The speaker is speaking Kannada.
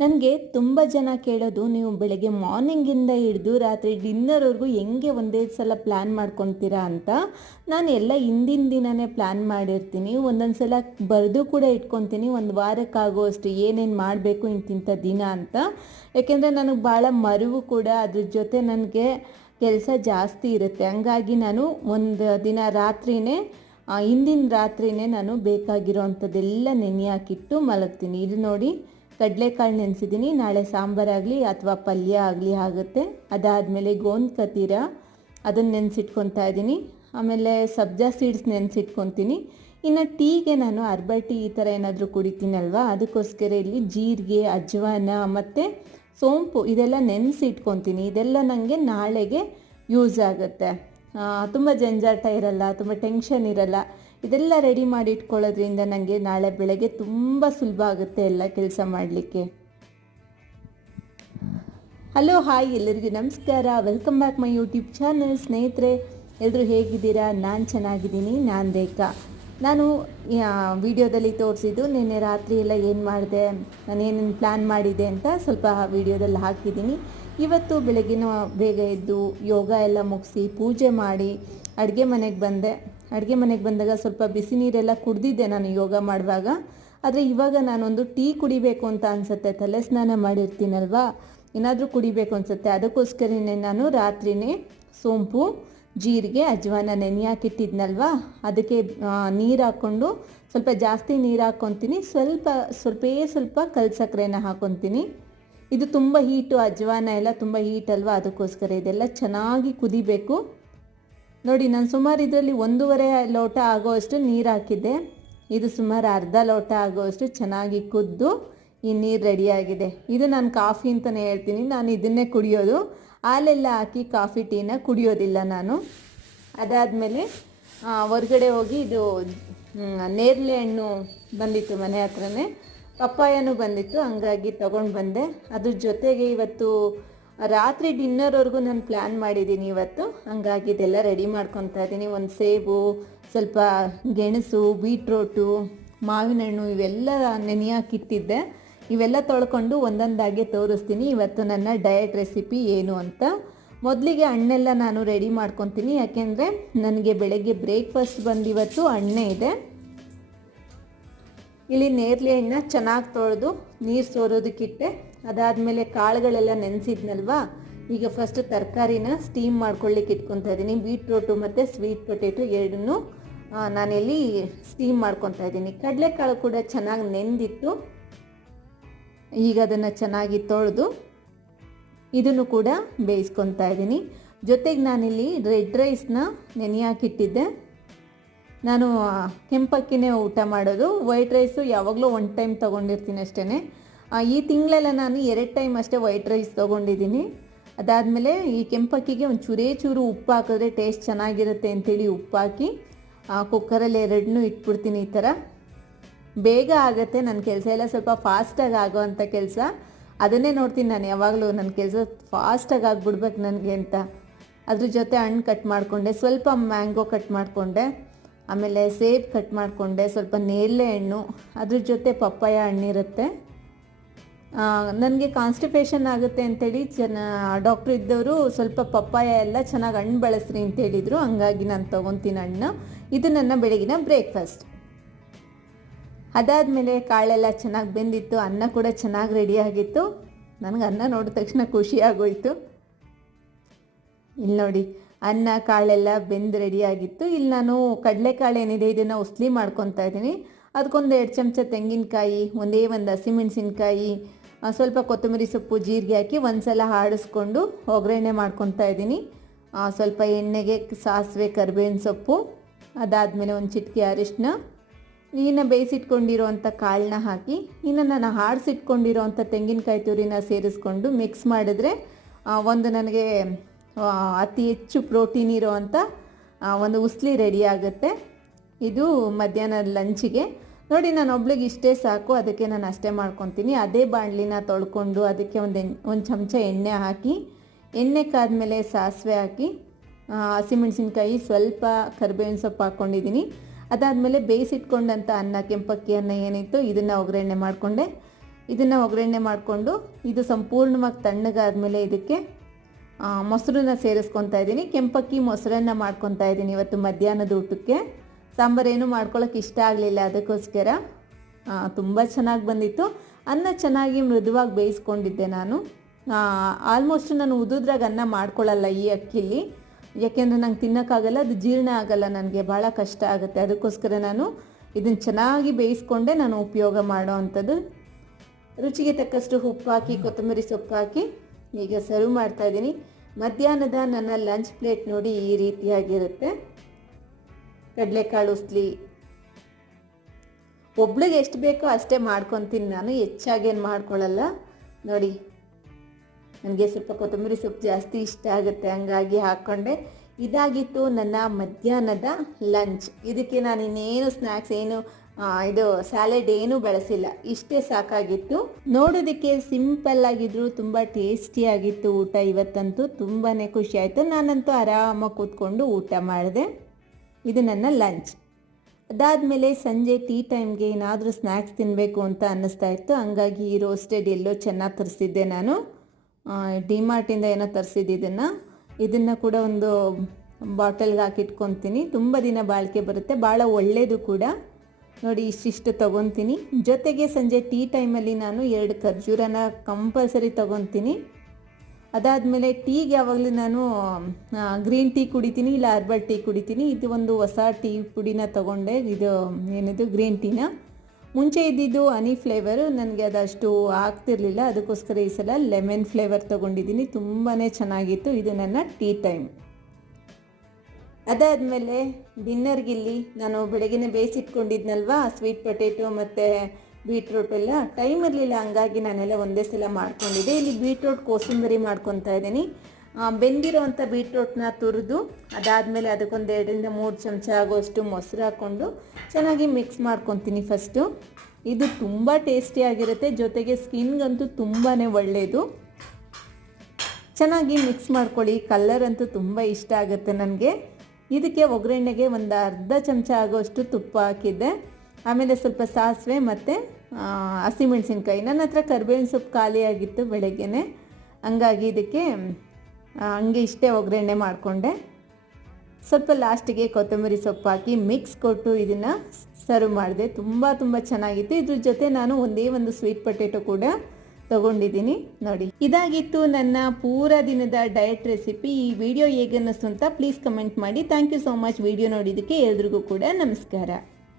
ನನಗೆ ತುಂಬ ಜನ ಕೇಳೋದು, ನೀವು ಬೆಳಗ್ಗೆ ಮಾರ್ನಿಂಗಿಂದ ಹಿಡಿದು ರಾತ್ರಿ ಡಿನ್ನರ್ವರೆಗೂ ಹೆಂಗೆ ಒಂದೇ ಸಲ ಪ್ಲ್ಯಾನ್ ಮಾಡ್ಕೊತೀರಾ ಅಂತ, ನಾನು ಎಲ್ಲ ಹಿಂದಿನ ದಿನವೇ ಪ್ಲ್ಯಾನ್ ಮಾಡಿರ್ತೀನಿ. ಒಂದೊಂದು ಸಲ ಬರೆದು ಕೂಡ ಇಟ್ಕೊತೀನಿ. ಒಂದು ವಾರಕ್ಕಾಗುವಷ್ಟು ಏನೇನು ಮಾಡಬೇಕು ಇಂತಿಂಥ ದಿನ ಅಂತ. ಯಾಕೆಂದರೆ ನನಗೆ ಭಾಳ ಮರುವು ಕೂಡ, ಅದ್ರ ಜೊತೆ ನನಗೆ ಕೆಲಸ ಜಾಸ್ತಿ ಇರುತ್ತೆ. ಹಂಗಾಗಿ ನಾನು ಒಂದು ದಿನ ರಾತ್ರಿನೇ ಹಿಂದಿನ ರಾತ್ರಿನೇ ನಾನು ಬೇಕಾಗಿರೋ ಅಂಥದ್ದೆಲ್ಲ ನೆನೆ ಹಾಕಿಟ್ಟು ಮಲಗ್ತೀನಿ. ಇದು ನೋಡಿ ಕಡಲೆಕಾಳು ನೆನೆಸಿದ್ದೀನಿ. ನಾಳೆ ಸಾಂಬಾರಾಗಲಿ ಅಥವಾ ಪಲ್ಯ ಆಗಲಿ ಆಗುತ್ತೆ. ಅದಾದಮೇಲೆ ಗೋಂದ್ ಕತೀರ, ಅದನ್ನು ನೆನೆಸಿಟ್ಕೊತಾ ಇದ್ದೀನಿ. ಆಮೇಲೆ ಸಬ್ಜಾ ಸೀಡ್ಸ್ ನೆನೆಸಿಟ್ಕೊತೀನಿ. ಇನ್ನು ಟೀಗೆ ನಾನು ಅರ್ಬ ಟೀ ಈ ಥರ ಏನಾದರೂ ಕುಡಿತೀನಲ್ವಾ? ಅದಕ್ಕೋಸ್ಕರ ಇಲ್ಲಿ ಜೀರಿಗೆ, ಅಜ್ವಾನ ಮತ್ತು ಸೋಂಪು ಇದೆಲ್ಲ ನೆನೆಸಿಟ್ಕೊತೀನಿ. ಇದೆಲ್ಲ ನನಗೆ ನಾಳೆಗೆ ಯೂಸ್ ಆಗುತ್ತೆ. ತುಂಬ ಜಂಜಾಟ ಇರಲ್ಲ, ತುಂಬ ಟೆನ್ಷನ್ ಇರಲ್ಲ. ಇದೆಲ್ಲ ರೆಡಿ ಮಾಡಿ ಇಟ್ಕೊಳ್ಳೋದ್ರಿಂದ ನನಗೆ ನಾಳೆ ಬೆಳಗ್ಗೆ ತುಂಬ ಸುಲಭ ಆಗುತ್ತೆ ಎಲ್ಲ ಕೆಲಸ ಮಾಡಲಿಕ್ಕೆ. ಹಲೋ ಹಾಯ್ ಎಲ್ಲರಿಗೂ ನಮಸ್ಕಾರ. Welcome back my YouTube channel ಸ್ನೇಹಿತರೆ ಎಲ್ಲರೂ ಹೇಗಿದ್ದೀರಾ? ನಾನು ಚೆನ್ನಾಗಿದ್ದೀನಿ, ನಾನು ರೇಖಾ. ನಾನು ವಿಡಿಯೋದಲ್ಲಿ ತೋರಿಸಿದ್ದು ನಿನ್ನೆ ರಾತ್ರಿ ಎಲ್ಲ ಏನು ಮಾಡಿದೆ, ನಾನು ಏನೇನು ಪ್ಲ್ಯಾನ್ ಮಾಡಿದೆ ಅಂತ ಸ್ವಲ್ಪ ವಿಡಿಯೋದಲ್ಲಿ ಹಾಕಿದ್ದೀನಿ. ಇವತ್ತು ಬೆಳಗಿನ ಬೇಗ ಎದ್ದು ಯೋಗ ಎಲ್ಲ ಮುಗಿಸಿ ಪೂಜೆ ಮಾಡಿ ಅಡುಗೆ ಮನೆಗೆ ಬಂದೆ. ಅಡುಗೆ ಮನೆಗೆ ಬಂದಾಗ ಸ್ವಲ್ಪ ಬಿಸಿ ನೀರೆಲ್ಲ ಕುಡ್ದಿದ್ದೆ ನಾನು ಯೋಗ ಮಾಡುವಾಗ. ಆದರೆ ಇವಾಗ ನಾನೊಂದು ಟೀ ಕುಡಿಬೇಕು ಅಂತ ಅನಿಸುತ್ತೆ ತಲೆ ಸ್ನಾನ ಮಾಡಿರ್ತೀನಲ್ವಾ? ಏನಾದರೂ ಕುಡಿಬೇಕು ಅನಿಸುತ್ತೆ. ಅದಕ್ಕೋಸ್ಕರನೇ ನಾನು ರಾತ್ರಿನೇ ಸೋಂಪು, ಜೀರಿಗೆ, ಅಜ್ವಾನ ನೆನೆ ಹಾಕಿಟ್ಟಿದ್ನಲ್ವಾ? ಅದಕ್ಕೆ ನೀರು ಹಾಕ್ಕೊಂಡು ಸ್ವಲ್ಪ ಜಾಸ್ತಿ ನೀರು ಹಾಕ್ಕೊತೀನಿ ಸ್ವಲ್ಪ, ಸ್ವಲ್ಪೇ, ಸ್ವಲ್ಪ ಕಲ್ ಸಕ್ಕರೆನ ಹಾಕ್ಕೊತೀನಿ ಇದು ತುಂಬ ಹೀಟು ಅಜ್ವಾನ ಎಲ್ಲ ತುಂಬ ಹೀಟ್ ಅಲ್ವಾ? ಅದಕ್ಕೋಸ್ಕರ ಇದೆಲ್ಲ ಚೆನ್ನಾಗಿ ಕುದಿಬೇಕು. ನೋಡಿ, ನಾನು ಸುಮಾರು ಇದರಲ್ಲಿ ಒಂದೂವರೆ ಲೋಟ ಆಗೋವಷ್ಟು ನೀರು ಹಾಕಿದ್ದೆ. ಇದು ಸುಮಾರು ಅರ್ಧ ಲೋಟ ಆಗೋವಷ್ಟು ಚೆನ್ನಾಗಿ ಕುದ್ದು ಈ ನೀರು ರೆಡಿಯಾಗಿದೆ ಇದು ನಾನು ಕಾಫಿ ಅಂತಲೇ ಹೇಳ್ತೀನಿ. ನಾನು ಇದನ್ನೇ ಕುಡಿಯೋದು. ಹಾಲೆಲ್ಲ ಹಾಕಿ ಕಾಫಿ, ಟೀನ ಕುಡಿಯೋದಿಲ್ಲ ನಾನು. ಅದಾದಮೇಲೆ ಹೊರಗಡೆ ಹೋಗಿ ಇದು ನೇರಳೆ ಹಣ್ಣು ಬಂದಿತ್ತು ಮನೆ ಹತ್ರನೇ. ಪಪ್ಪಾಯನೂ ಬಂದಿತ್ತು. ಹಂಗಾಗಿ ತೊಗೊಂಡು ಬಂದೆ. ಅದ್ರ ಜೊತೆಗೆ ಇವತ್ತು ರಾತ್ರಿ ಡಿನ್ನರ್ವರೆಗೂ ನಾನು ಪ್ಲ್ಯಾನ್ ಮಾಡಿದ್ದೀನಿ ಇವತ್ತು. ಹಂಗಾಗಿ ಇದೆಲ್ಲ ರೆಡಿ ಮಾಡ್ಕೊತಾ ಇದ್ದೀನಿ. ಒಂದು ಸೇಬು, ಸ್ವಲ್ಪ ಗೆಣಸು, ಬೀಟ್ರೋಟು ಮಾವಿನ ಹಣ್ಣು ಇವೆಲ್ಲ ನೆನೆ ಹಾಕಿಟ್ಟಿದ್ದೆ ಇವೆಲ್ಲ ತೊಳ್ಕೊಂಡು ಒಂದೊಂದಾಗಿ ತೋರಿಸ್ತೀನಿ ಇವತ್ತು ನನ್ನ ಡಯಟ್ ರೆಸಿಪಿ ಏನು ಅಂತ. ಮೊದಲಿಗೆ ಹಣ್ಣೆಲ್ಲ ನಾನು ರೆಡಿ ಮಾಡ್ಕೊತೀನಿ. ಯಾಕೆಂದರೆ ನನಗೆ ಬೆಳಗ್ಗೆ ಬ್ರೇಕ್ಫಾಸ್ಟ್ ಬಂದು ಇವತ್ತು ಹಣ್ಣೆ ಇದೆ. ಇಲ್ಲಿ ನೇರಳೆ ಹಣ್ಣನ್ನ ಚೆನ್ನಾಗಿ ತೊಳೆದು ನೀರು ಸೋರೋದಕ್ಕಿಟ್ಟೆ. ಅದಾದಮೇಲೆ ಕಾಳುಗಳೆಲ್ಲ ನೆನೆಸಿದ್ನಲ್ವಾ? ಈಗ ಫಸ್ಟ್ ತರಕಾರಿನ ಸ್ಟೀಮ್ ಮಾಡ್ಕೊಳ್ಳಿಕ್ಕೆ ಇಟ್ಕೊತಾ ಇದ್ದೀನಿ. ಬೀಟ್ರೋಟು ಮತ್ತು ಸ್ವೀಟ್ ಪೊಟೇಟೊ ಎರಡನ್ನೂ ನಾನಿಲ್ಲಿ ಸ್ಟೀಮ್ ಮಾಡ್ಕೊತಾ ಇದ್ದೀನಿ. ಕಡಲೆಕಾಳು ಕೂಡ ಚೆನ್ನಾಗಿ ನೆಂದಿತ್ತು. ಈಗ ಅದನ್ನು ಚೆನ್ನಾಗಿ ತೊಳೆದು ಇದನ್ನು ಕೂಡ ಬೇಯಿಸ್ಕೊತಾ ಇದ್ದೀನಿ. ಜೊತೆಗೆ ನಾನಿಲ್ಲಿ ರೆಡ್ ರೈಸ್ನ ನೆನೆ ಹಾಕಿಟ್ಟಿದ್ದೆ ನಾನು ಕೆಂಪಕ್ಕಿನೇ ಊಟ ಮಾಡೋದು. ವೈಟ್ ರೈಸು ಯಾವಾಗಲೂ ಒನ್ ಟೈಮ್ ತೊಗೊಂಡಿರ್ತೀನಿ ಅಷ್ಟೇ ಈ ತಿಂಗಳೆಲ್ಲ ನಾನು ಎರಡು ಟೈಮ್ ಅಷ್ಟೇ ವೈಟ್ ರೈಸ್ ತೊಗೊಂಡಿದ್ದೀನಿ. ಅದಾದಮೇಲೆ ಈ ಕೆಂಪಕ್ಕಿಗೆ ಒಂದು ಚೂರೇ ಚೂರು ಉಪ್ಪು ಹಾಕಿದ್ರೆ ಟೇಸ್ಟ್ ಚೆನ್ನಾಗಿರುತ್ತೆ ಅಂಥೇಳಿ ಉಪ್ಪು ಹಾಕಿ ಕುಕ್ಕರಲ್ಲಿ ಎರಡನ್ನೂ ಇಟ್ಬಿಡ್ತೀನಿ ಈ ಥರ. ಬೇಗ ಆಗುತ್ತೆ ನನ್ನ ಕೆಲಸ ಎಲ್ಲ ಸ್ವಲ್ಪ ಫಾಸ್ಟಾಗಿ ಆಗೋ ಅಂಥ ಕೆಲಸ. ಅದನ್ನೇ ನೋಡ್ತೀನಿ ನಾನು ಯಾವಾಗಲೂ ನನ್ನ ಕೆಲಸ ಫಾಸ್ಟಾಗಿ ಆಗಿಬಿಡ್ಬೇಕು ನನಗೆ ಅಂತ. ಅದ್ರ ಜೊತೆ ಹಣ್ಣು ಕಟ್ ಮಾಡಿಕೊಂಡೆ, ಸ್ವಲ್ಪ ಮ್ಯಾಂಗೋ ಕಟ್ ಮಾಡಿಕೊಂಡೆ, ಆಮೇಲೆ ಸೇಬ್ ಕಟ್ ಮಾಡಿಕೊಂಡೆ, ಸ್ವಲ್ಪ ನೇರಳೆ ಹಣ್ಣು. ಅದ್ರ ಜೊತೆ ಪಪ್ಪಾಯ ಹಣ್ಣಿರುತ್ತೆ. ನನಗೆ ಕಾನ್ಸ್ಟಿಪೇಷನ್ ಆಗುತ್ತೆ ಅಂತೇಳಿ ಚೆನ್ನ ಡಾಕ್ಟ್ರ್ ಇದ್ದವರು ಸ್ವಲ್ಪ ಪಪ್ಪಾಯ ಎಲ್ಲ ಚೆನ್ನಾಗಿ ಹಣ್ಣು ಬಳಸ್ರಿ ಅಂತ ಹೇಳಿದರು ಹಂಗಾಗಿ ನಾನು ತೊಗೊತೀನಿ ಹಣ್ಣು. ಇದು ನನ್ನ ಬೆಳಗಿನ ಬ್ರೇಕ್ಫಾಸ್ಟ್ ಅದಾದಮೇಲೆ ಕಾಳೆಲ್ಲ ಚೆನ್ನಾಗಿ ಬೆಂದಿತ್ತು. ಅನ್ನ ಕೂಡ ಚೆನ್ನಾಗಿ ರೆಡಿಯಾಗಿತ್ತು ನನಗೆ ಅನ್ನ ನೋಡಿದ ತಕ್ಷಣ ಖುಷಿ ಆಗೋಯ್ತು. ಇಲ್ಲಿ ನೋಡಿ, ಅನ್ನ, ಕಾಳೆಲ್ಲ ಬೆಂದು ರೆಡಿಯಾಗಿತ್ತು ಇಲ್ಲಿ ನಾನು ಕಡಲೆಕಾಳು ಏನಿದೆ ಇದನ್ನು ಉಸ್ಲಿ ಮಾಡ್ಕೊತಾ ಇದ್ದೀನಿ. ಅದಕ್ಕೊಂದು ಎರಡು ಚಮಚ ತೆಂಗಿನಕಾಯಿ, ಒಂದೇ ಒಂದು ಹಸಿಮೆಣಸಿನ್ಕಾಯಿ ಸ್ವಲ್ಪ ಕೊತ್ತಂಬರಿ ಸೊಪ್ಪು, ಜೀರಿಗೆ ಹಾಕಿ ಒಂದು ಸಲ ಆಡಿಸ್ಕೊಂಡು ಒಗ್ಗರಣೆ ಮಾಡ್ಕೊತಾ ಇದ್ದೀನಿ. ಸ್ವಲ್ಪ ಎಣ್ಣೆಗೆ ಸಾಸಿವೆ, ಕರಿಬೇವಿನ ಸೊಪ್ಪು, ಅದಾದಮೇಲೆ ಒಂದು ಚಿಟಿಕೆ ಅರಿಶಿನ ಇನ್ನು ಬೇಯಿಸಿಟ್ಕೊಂಡಿರೋವಂಥ ಕಾಳನ್ನ ಹಾಕಿ ಇನ್ನು ನಾನು ಆಡಿಸಿಟ್ಕೊಂಡಿರೋವಂಥ ತೆಂಗಿನಕಾಯಿ ತುರಿನ ಸೇರಿಸ್ಕೊಂಡು ಮಿಕ್ಸ್ ಮಾಡಿದ್ರೆ ಒಂದು ನನಗೆ ಅತಿ ಹೆಚ್ಚು ಪ್ರೋಟೀನ್ ಇರೋವಂಥ ಒಂದು ಉಸ್ಲಿ ರೆಡಿ ಆಗುತ್ತೆ. ಇದು ಮಧ್ಯಾಹ್ನ ಲಂಚಿಗೆ ನೋಡಿ, ನಾನು ಒಬ್ಳಿಗೆ ಇಷ್ಟೇ ಸಾಕು, ಅದಕ್ಕೆ ನಾನು ಅಷ್ಟೇ ಮಾಡ್ಕೊತೀನಿ. ಅದೇ ಬಾಣಲಿನ ತೊಳ್ಕೊಂಡು ಅದಕ್ಕೆ ಒಂದು ಎಣ್, ಒಂದು ಚಮಚ ಎಣ್ಣೆ ಹಾಕಿ, ಎಣ್ಣೆ ಕಾದ್ಮೇಲೆ ಸಾಸಿವೆ ಹಾಕಿ ಹಸಿಮೆಣಸಿನ್ಕಾಯಿ ಸ್ವಲ್ಪ ಕರಿಬೇವಿನ ಸೊಪ್ಪು ಹಾಕ್ಕೊಂಡಿದ್ದೀನಿ ಅದಾದಮೇಲೆ ಬೇಯಿಸಿಟ್ಕೊಂಡಂಥ ಅನ್ನ, ಕೆಂಪಕ್ಕಿ ಅನ್ನ ಏನಿತ್ತು ಇದನ್ನು ಒಗ್ಗರಣೆ ಮಾಡಿಕೊಂಡೆ. ಇದನ್ನು ಒಗ್ಗರಣೆ ಮಾಡಿಕೊಂಡು, ಇದು ಸಂಪೂರ್ಣವಾಗಿ ತಣ್ಣಗಾದಮೇಲೆ ಇದಕ್ಕೆ ಮೊಸರನ್ನ ಸೇರಿಸ್ಕೊತಾ ಇದ್ದೀನಿ. ಕೆಂಪಕ್ಕಿ ಮೊಸರನ್ನ ಮಾಡ್ಕೊತಾ ಇದ್ದೀನಿ ಇವತ್ತು ಮಧ್ಯಾಹ್ನದ ಊಟಕ್ಕೆ. ಸಾಂಬಾರೇನು ಮಾಡ್ಕೊಳ್ಳೋಕೆ ಇಷ್ಟ ಆಗಲಿಲ್ಲ ಅದಕ್ಕೋಸ್ಕರ ತುಂಬ ಚೆನ್ನಾಗಿ ಬಂದಿತ್ತು. ಅನ್ನ ಚೆನ್ನಾಗಿ ಮೃದುವಾಗಿ ಬೇಯಿಸ್ಕೊಂಡಿದ್ದೆ ನಾನು. ಆಲ್ಮೋಸ್ಟ್ ನಾನು ಉದುದ್ರಾಗ ಅನ್ನ ಮಾಡ್ಕೊಳ್ಳಲ್ಲ ಈ ಅಕ್ಕಿಲಿ. ಯಾಕೆಂದರೆ ನಂಗೆ ತಿನ್ನೋಕ್ಕಾಗಲ್ಲ ಅದು ಜೀರ್ಣ ಆಗಲ್ಲ ನನಗೆ, ಭಾಳ ಕಷ್ಟ ಆಗುತ್ತೆ. ಅದಕ್ಕೋಸ್ಕರ ನಾನು ಇದನ್ನು ಚೆನ್ನಾಗಿ ಬೇಯಿಸ್ಕೊಂಡೆ ನಾನು ಉಪಯೋಗ ಮಾಡೋ ಅಂಥದ್ದು. ರುಚಿಗೆ ತಕ್ಕಷ್ಟು ಉಪ್ಪು ಹಾಕಿ, ಕೊತ್ತಂಬರಿ ಸೊಪ್ಪು ಹಾಕಿ ಈಗ ಸರ್ವ್ ಮಾಡ್ತಾ ಇದ್ದೀನಿ. ಮಧ್ಯಾಹ್ನದ ನನ್ನ ಲಂಚ್ ಪ್ಲೇಟ್ ನೋಡಿ ಈ ರೀತಿಯಾಗಿರುತ್ತೆ. ಕಡಲೆಕಾಳು ಉಸ್ಲಿ. ಒಬ್ಳಿಗೆ ಎಷ್ಟು ಬೇಕೋ ಅಷ್ಟೇ ಮಾಡ್ಕೊತೀನಿ ನಾನು ಹೆಚ್ಚಾಗೇನು ಮಾಡ್ಕೊಳ್ಳಲ್ಲ. ನೋಡಿ, ನನಗೆ ಸ್ವಲ್ಪ ಕೊತ್ತಂಬರಿ ಸೊಪ್ಪು ಜಾಸ್ತಿ ಇಷ್ಟ ಆಗುತ್ತೆ, ಹಂಗಾಗಿ ಹಾಕ್ಕೊಂಡೆ. ಇದಾಗಿತ್ತು ನನ್ನ ಮಧ್ಯಾಹ್ನದ ಲಂಚ್. ಇದಕ್ಕೆ ನಾನು ಇನ್ನೇನು ಸ್ನ್ಯಾಕ್ಸ್ ಏನು ಇದು ಸ್ಯಾಲೆಡ್ ಏನೂ ಬಳಸಿಲ್ಲ. ಇಷ್ಟೇ ಸಾಕಾಗಿತ್ತು. ನೋಡೋದಕ್ಕೆ ಸಿಂಪಲ್ ಆಗಿದ್ರು, ತುಂಬ ಟೇಸ್ಟಿಯಾಗಿತ್ತು ಊಟ ಇವತ್ತಂತೂ. ತುಂಬಾ ಖುಷಿ ಆಯಿತು. ನಾನಂತೂ ಆರಾಮಾಗಿ ಕೂತ್ಕೊಂಡು ಊಟ ಮಾಡಿದೆ. ಇದು ನನ್ನ ಲಂಚ್ ಅದಾದಮೇಲೆ ಸಂಜೆ ಟೀ ಟೈಮ್ಗೆ ಏನಾದರೂ ಸ್ನ್ಯಾಕ್ಸ್ ತಿನ್ನಬೇಕು ಅಂತ ಅನ್ನಿಸ್ತಾ ಇತ್ತು. ಹಂಗಾಗಿ ಈ ರೋಸ್ಟೆಡ್ ಎಲ್ಲೋ ಚೆನ್ನಾಗಿ ತರಿಸಿದ್ದೆ ನಾನು. ಡಿಮಾರ್ಟಿಂದ ಏನೋ ತರಿಸಿದ್ದು ಇದನ್ನು. ಇದನ್ನು ಕೂಡ ಒಂದು ಬಾಟಲ್ಗೆ ಹಾಕಿಟ್ಕೊತೀನಿ. ತುಂಬ ದಿನ ಬಾಳಿಕೆ ಬರುತ್ತೆ. ಭಾಳ ಒಳ್ಳೆಯದು ಕೂಡ. ನೋಡಿ, ಇಷ್ಟಿಷ್ಟು ತೊಗೊತೀನಿ. ಜೊತೆಗೆ ಸಂಜೆ ಟೀ ಟೈಮಲ್ಲಿ ನಾನು ಎರಡು ಖರ್ಜೂರನ ಕಂಪಲ್ಸರಿ ತೊಗೊತೀನಿ. ಅದಾದಮೇಲೆ ಟೀಗೆ ಯಾವಾಗಲೂ ನಾನು ಗ್ರೀನ್ ಟೀ ಕುಡಿತೀನಿ, ಇಲ್ಲ ಹರ್ಬಲ್ ಟೀ ಕುಡಿತೀನಿ. ಇದು ಒಂದು ಹೊಸ ಟೀ ಪುಡಿನ ತೊಗೊಂಡೆ. ಇದು ಏನಿದು? ಗ್ರೀನ್ ಟೀನ. ಮುಂಚೆ ಇದ್ದಿದ್ದು ಹನಿ ಫ್ಲೇವರು. ನನಗೆ ಅದಷ್ಟು ಆಗ್ತಿರ್ಲಿಲ್ಲ. ಅದಕ್ಕೋಸ್ಕರ ಈ ಸಲ ಲೆಮನ್ ಫ್ಲೇವರ್ ತೊಗೊಂಡಿದ್ದೀನಿ. ತುಂಬಾ ಚೆನ್ನಾಗಿತ್ತು. ಇದು ನನ್ನ ಟೀ ಟೈಮ್. ಅದಾದಮೇಲೆ ಡಿನ್ನರ್ಗಿಲ್ಲಿ ನಾನು ಬೆಳಗ್ಗೆನೆ ಬೇಯಿಸಿಟ್ಕೊಂಡಿದ್ನಲ್ವಾ? ಸ್ವೀಟ್ ಪೊಟೇಟೊ ಮತ್ತು ಬೀಟ್ರೂಟ್ ಎಲ್ಲ ಟೈಮ್ ಇರಲಿಲ್ಲ ಹಂಗಾಗಿ ನಾನೆಲ್ಲ ಒಂದೇ ಸಲ ಮಾಡ್ಕೊಂಡಿದ್ದೆ. ಇಲ್ಲಿ ಬೀಟ್ರೂಟ್ ಕೋಸಂಬರಿ ಮಾಡ್ಕೊತಾ ಇದ್ದೀನಿ. ಬೆಂದಿರೋ ಬೆಂದಿರೋವಂಥ ಬೀಟ್ರೂಟ್ನ ತುರಿದು ಅದಾದಮೇಲೆ ಅದಕ್ಕೊಂದು ಎರಡರಿಂದ ಮೂರು ಚಮಚ ಆಗೋಷ್ಟು ಮೊಸರು ಹಾಕ್ಕೊಂಡು ಚೆನ್ನಾಗಿ ಮಿಕ್ಸ್ ಮಾಡ್ಕೊತೀನಿ ಫಸ್ಟು. ಇದು ತುಂಬ ಟೇಸ್ಟಿಯಾಗಿರುತ್ತೆ ಜೊತೆಗೆ ಸ್ಕಿನ್ಗಂತೂ ತುಂಬಾ ಒಳ್ಳೆಯದು. ಚೆನ್ನಾಗಿ ಮಿಕ್ಸ್ ಮಾಡ್ಕೊಳ್ಳಿ, ಕಲ್ಲರ್ ಅಂತೂ ತುಂಬ ಇಷ್ಟ ಆಗುತ್ತೆ ನನಗೆ. ಇದಕ್ಕೆ ಒಗ್ಗರಣೆಗೆ ಒಂದು ಅರ್ಧ ಚಮಚ ಆಗೋಷ್ಟು ತುಪ್ಪ ಹಾಕಿದ್ದೆ. ಆಮೇಲೆ ಸ್ವಲ್ಪ ಸಾಸಿವೆ ಮತ್ತು ಹಸಿಮೆಣಸಿನ್ಕಾಯಿ. ನನ್ನ ಹತ್ರ ಕರ್ಬೇವಿನ ಸೊಪ್ಪು ಖಾಲಿಯಾಗಿತ್ತು ಬೆಳಗ್ಗೆನೆ. ಹಂಗಾಗಿ ಇದಕ್ಕೆ ಹಂಗೆ ಇಷ್ಟೇ ಒಗ್ಗರಣೆ ಮಾಡಿಕೊಂಡೆ. ಸ್ವಲ್ಪ ಲಾಸ್ಟಿಗೆ ಕೊತ್ತಂಬರಿ ಸೊಪ್ಪು ಹಾಕಿ ಮಿಕ್ಸ್ ಕೊಟ್ಟು ಇದನ್ನು ಸರ್ವ್ ಮಾಡಿದೆ. ತುಂಬ ತುಂಬ ಚೆನ್ನಾಗಿತ್ತು. ಇದ್ರ ಜೊತೆ ನಾನು ಒಂದೇ ಒಂದು ಸ್ವೀಟ್ ಪೊಟೇಟೊ ಕೂಡ ತಗೊಂಡಿದ್ದೀನಿ. ನೋಡಿ, ಇದಾಗಿತ್ತು ನನ್ನ ಪೂರ ದಿನದ ಡಯಟ್ ರೆಸಿಪಿ ಈ ವಿಡಿಯೋ ಹೇಗೆ ಅನ್ನಿಸ್ತು ಅಂತ ಪ್ಲೀಸ್ ಕಮೆಂಟ್ ಮಾಡಿ. Thank you so much video ನೋಡಿದ್ದಕ್ಕೆ ಎಲ್ರಿಗೂ ಕೂಡ ನಮಸ್ಕಾರ.